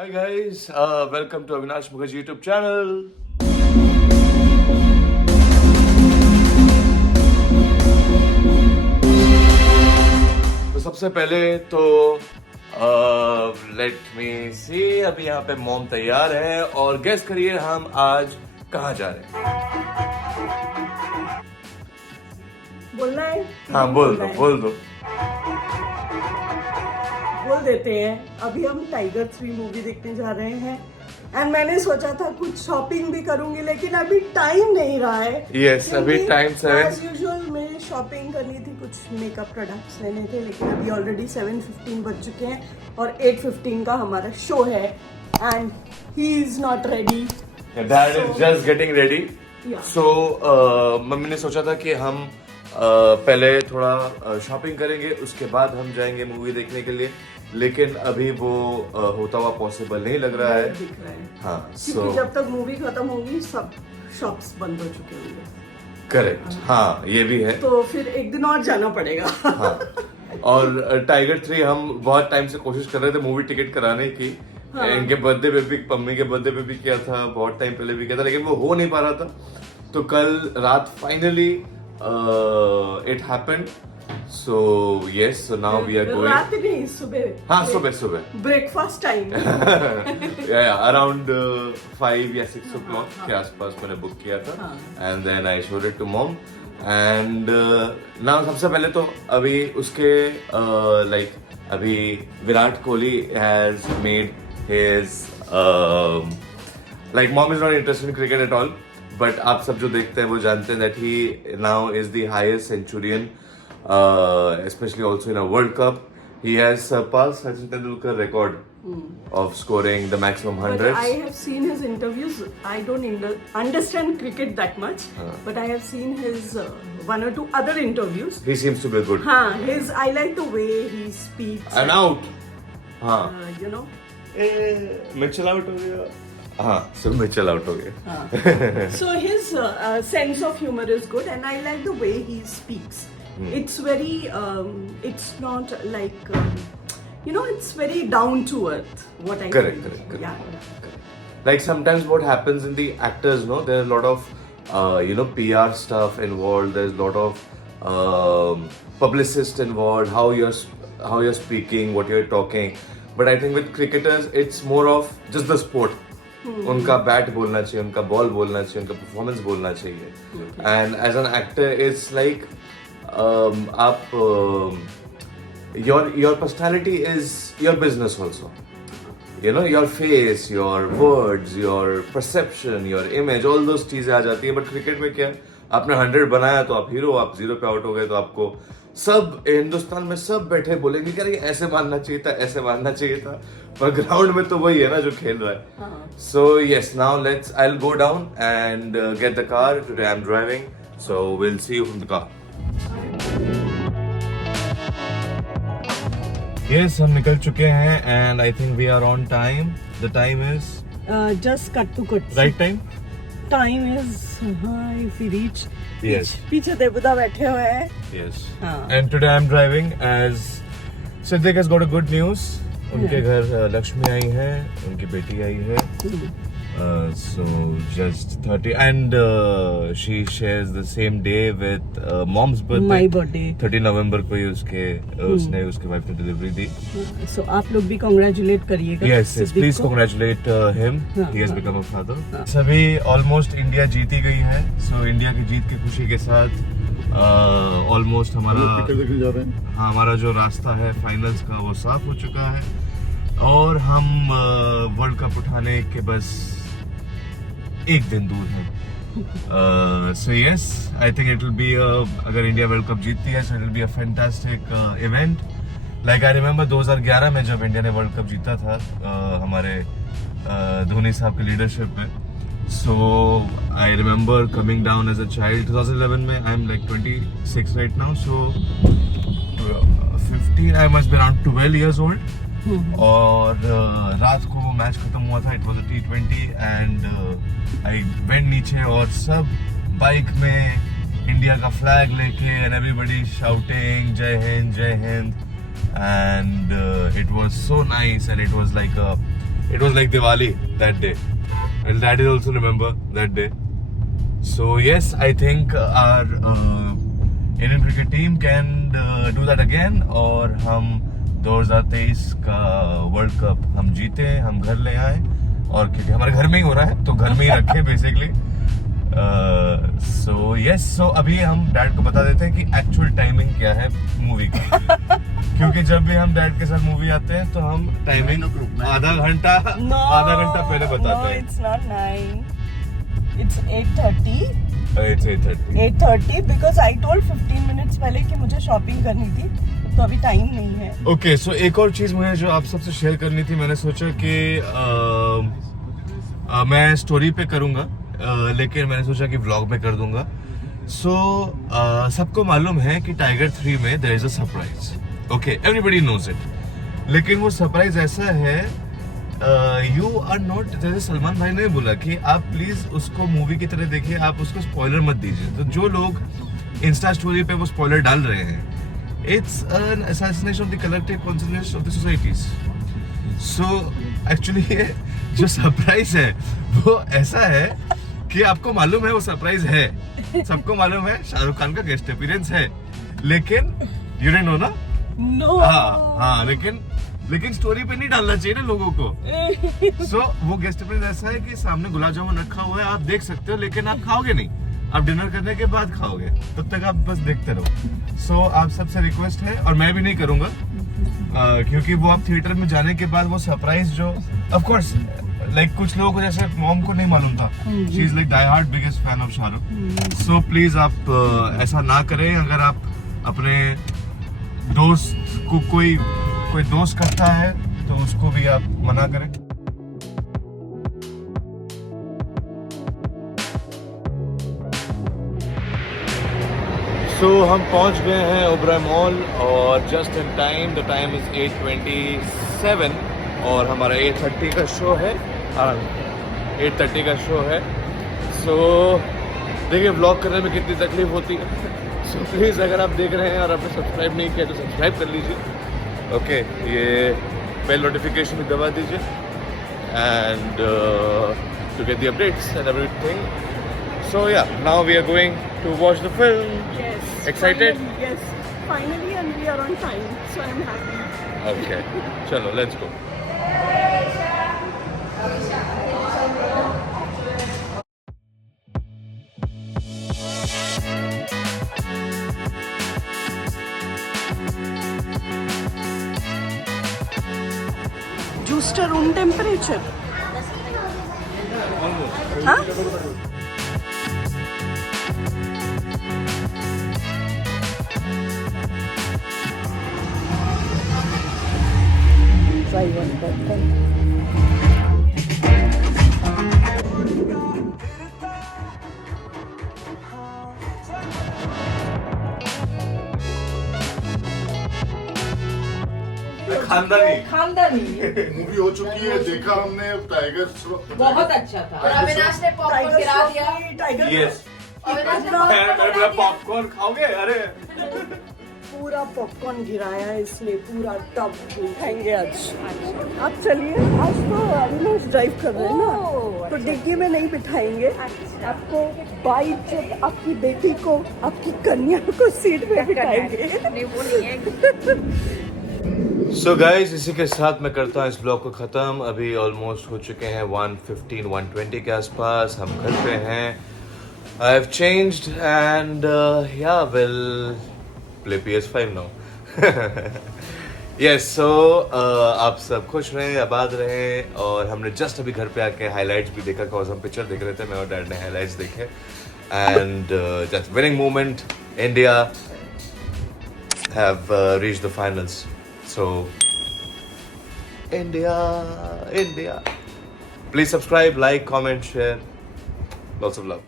Hi guys, welcome to Avinash Mukherjee YouTube channel. तो सबसे पहले तो लेट मी सी, अभी यहाँ पे मॉम तैयार है और गेस करिए हम आज कहाँ जा रहे हैं। बोलना है? हाँ बोल दो। बोल देते हैं। अभी हम टाइगर 3 मूवी देखने जा रहे हैं एंड मैंने सोचा था कुछ शॉपिंग भी करूंगी, लेकिन अभी टाइम नहीं रहा है। Yes, अभी टाइम 7 एज यूजुअल में शॉपिंग करनी थी, कुछ मेकअप प्रोडक्ट्स लेने थे, लेकिन अभी ऑलरेडी 7:15 बज चुके हैं और 8:15 का हमारा शो है and he is not ready. Dad is just getting ready. Yeah. So mummy ने सोचा था कि हम पहले थोड़ा शॉपिंग करेंगे, उसके बाद हम जाएंगे मूवी देखने के लिए, लेकिन अभी वो होता हुआ पॉसिबल नहीं लग रहा है। दिख रहा है। हाँ, क्योंकि जब तक मूवी खत्म होगी सब शॉप्स बंद हो चुके होंगे। करेक्ट, हाँ ये भी है। तो फिर एक दिन और जाना पड़ेगा। हाँ, और टाइगर 3 हम बहुत टाइम से कोशिश कर रहे थे मूवी टिकट कराने की। हाँ। इनके बर्थडे पे भी, मम्मी के बर्थडे पे भी किया था, बहुत टाइम पहले भी किया था, लेकिन वो हो नहीं पा रहा था। तो कल रात finally it happened. So yes, so now we are going. रात नहीं, सुबह। हाँ सुबह ब्रेकफास्ट टाइम। अराउंड 5 या 6 o'clock के आसपास मैंने बुक किया था and then I showed it to mom and ना सबसे पहले तो अभी उसके लाइक अभी Virat Kohli has made his like mom is not interested in cricket at all, but आप सब जो देखते हैं वो जानते हैं that he now is the highest centurion, especially also in a World Cup. He has surpassed Sachin Tendulkar record of scoring the maximum But hundreds. I have seen his interviews. I don't understand cricket that much, but I have seen his one or two other interviews. He seems to be good. I like the way he speaks. And out. हाँ. You know. Mitchell out हो गया. हाँ, so Mitchell out हो गया. So his sense of humor is good, and I like the way he speaks. It's very, it's not like, it's very down to earth. What I Correct. Yeah. Like sometimes what happens in the actors, no, there's a lot of PR stuff involved. There's a lot of publicists involved. How you're speaking, what you're talking. But I think with cricketers, it's more of just the sport. उनका bat बोलना चाहिए, उनका ball बोलना चाहिए, उनका performance बोलना चाहिए. And as an actor it's like आप your personality is your business also. Your face, your words, your perception, your image, all those चीजें आ जाती हैं. बट क्रिकेट में क्या है, आपने 100 बनाया तो आप हीरो, आप 0 पे आउट हो गए तो आपको सब हिंदुस्तान में सब बैठे बोलेंगे कि ऐसे मारना चाहिए था, ऐसे मारना चाहिए था. पर ग्राउंड में तो वही है ना जो खेल रहा है. So yes, now I'll go down and get the car. Today I'm driving, so we'll see you from the car. Yes, हम निकल चुके हैं and I think we are on time. The time is Just cut to cut. right time. Time is if we reach. Yes. पीछे देवदा बैठे हुए हैं. Yes. हाँ. And today I'm driving as Siddiq has got a good news. उनके घर लक्ष्मी आई है, उनकी बेटी आई है. So just 30 and she shares the same day with mom's birthday. My birthday. 30 नवंबर को ही उसने उसके वाइफ ने डिलीवरी दी. So आप लोग भी congratulate करिएगा. Yes, please congratulate him. He has become a father. सभी almost इंडिया जीत ही गई है. So इंडिया की जीत की खुशी के साथ ऑलमोस्ट हमारा जो रास्ता है फाइनल्स का वो साफ हो चुका है और हम वर्ल्ड कप उठाने के बस एक दिन दूर हैं. So yes, I think it will be अगर इंडिया वर्ल्ड कप जीतती है, so it will be a fantastic event. Like I remember 2011 में जब इंडिया ने वर्ल्ड कप जीता था हमारे धोनी साहब के लीडरशिप में. So I remember coming down as a child. 2011 में I am like 26 right now. So 15, I must be around 12 years old. और रात को वो मैच खत्म हुआ था. It was a T20 and I went नीचे और सब बाइक में इंडिया का फ्लैग लेके and everybody shouting जय हिंद जय Hind and it was so nice and it was like a it was like Diwali that day, and Dad will also remember that day. So yes, I think our Indian cricket team can do that again, और हम 2023 का world cup हम जीते, हम घर ले आए, और क्योंकि हमारे घर में ही हो रहा है तो घर में ही रखे बेसिकली. सो यस, सो अभी हम डैड को बता देते हैं कि एक्चुअल टाइमिंग क्या है मूवी की. क्योंकि जब भी हम डैड के साथ मूवी आते हैं तो हम टाइमिंग आधा घंटा पहले बताते हैं. No, it's not 9. It's 8:30. It's 8:30. 8:30 because I told 15 minutes पहले कि मुझे शॉपिंग करनी थी, तो अभी टाइम नहीं है. ओके, सो एक और चीज मुझे जो आप सबसे शेयर करनी थी, मैंने सोचा कि मैं स्टोरी पे करूंगा, लेकिन मैंने सोचा कि व्लॉग में कर दूंगा. सो सबको मालूम है कि टाइगर 3 में there is a surprise. Okay, everybody knows it. लेकिन वो सरप्राइज ऐसा है, यू आर नॉट, जैसे सलमान भाई ने बोला कि आप प्लीज उसको मूवी की तरह देखिए, आप उसको स्पॉइलर मत दीजिए. तो जो लोग इंस्टा स्टोरी पे वो स्पॉइलर डाल रहे हैं, it's an assassination of the collective consciousness of the societies. So actually जो सरप्राइज है वो ऐसा है कि आपको मालूम है वो सरप्राइज है, सबको मालूम है शाहरुख खान का गेस्ट अपीयरेंस है, लेकिन यू डिडंट नो ना. No. हाँ, लेकिन स्टोरी पे नहीं डालना चाहिए ना लोगों को. सो वो गेस्ट अपीयरेंस ऐसा है कि सामने गुलाब जामुन रखा हुआ है, आप देख सकते हो, लेकिन आप खाओगे नहीं, आप डिनर करने के बाद खाओगे, तब तक आप बस देखते रहो. सो आप सबसे रिक्वेस्ट है, और मैं भी नहीं करूंगा, क्योंकि वो आप थिएटर में जाने के बाद वो सरप्राइज जो ऑफ कोर्स लाइक कुछ लोगों को, जैसे मॉम को नहीं मालूम था, she is like die hard biggest fan of Shahrukh. So please आप ऐसा ना करें. अगर आप अपने दोस्त को कोई दोस्त करता है तो उसको भी आप मना करें. सो हम पहुंच गए हैं ओबराय मॉल, और just in time. The time is 8:27 और हमारा 8:30 का शो है. 8:30 का शो है. सो देखिए व्लॉग करने में कितनी तकलीफ होती है. सो प्लीज़ अगर आप देख रहे हैं और आपने सब्सक्राइब नहीं किया तो सब्सक्राइब कर लीजिए. ओके, ये बेल नोटिफिकेशन भी दबा दीजिए, and to get the updates and everything. So ya, now we are going to watch the film. Yes. Excited? Yes. Finally, and we are on time, so I'm happy. Okay, चलो let's go. Juicer room temperature. Huh? Try one popcorn. खानदानी movie हो चुकी है, देखा हमने tiger. बहुत अच्छा था. और अविनाश ने पॉपकॉर्न गिरा दिया. टाइगर. यस, अविनाश ने पॉपकॉर्न गिरा दिया. पॉपकॉर्न खाओगे? अरे पूरा पॉपकॉर्न गिराया है इसने, पूरा टब खाएंगे आज. आप चलिए, आज तो अविनाश ड्राइव कर रहे हैं ना, तो डिग्गी में नहीं बिठाएंगे. आपको बाइक आपकी बेटी को, आपकी कन्या को सीट पे बिठाएंगे. नहीं, वो नहीं है. सो गाइज, इसी के साथ मैं करता हूँ इस ब्लॉग को ख़त्म. अभी ऑलमोस्ट हो चुके हैं 1:15-1:20 के आसपास. हम घर पे हैं. I have changed and ya will play PS5 now. Yes, so आप सब खुश रहें, आबाद रहें. और हमने जस्ट अभी घर पे आके हाइलाइट्स भी देखा, कॉज हम पिक्चर देख रहे थे, मैं और डैड ने हाइलाइट्स देखे. And just winning moment, India have reached the finals. So, India. Please subscribe, like, comment, share. Lots of love.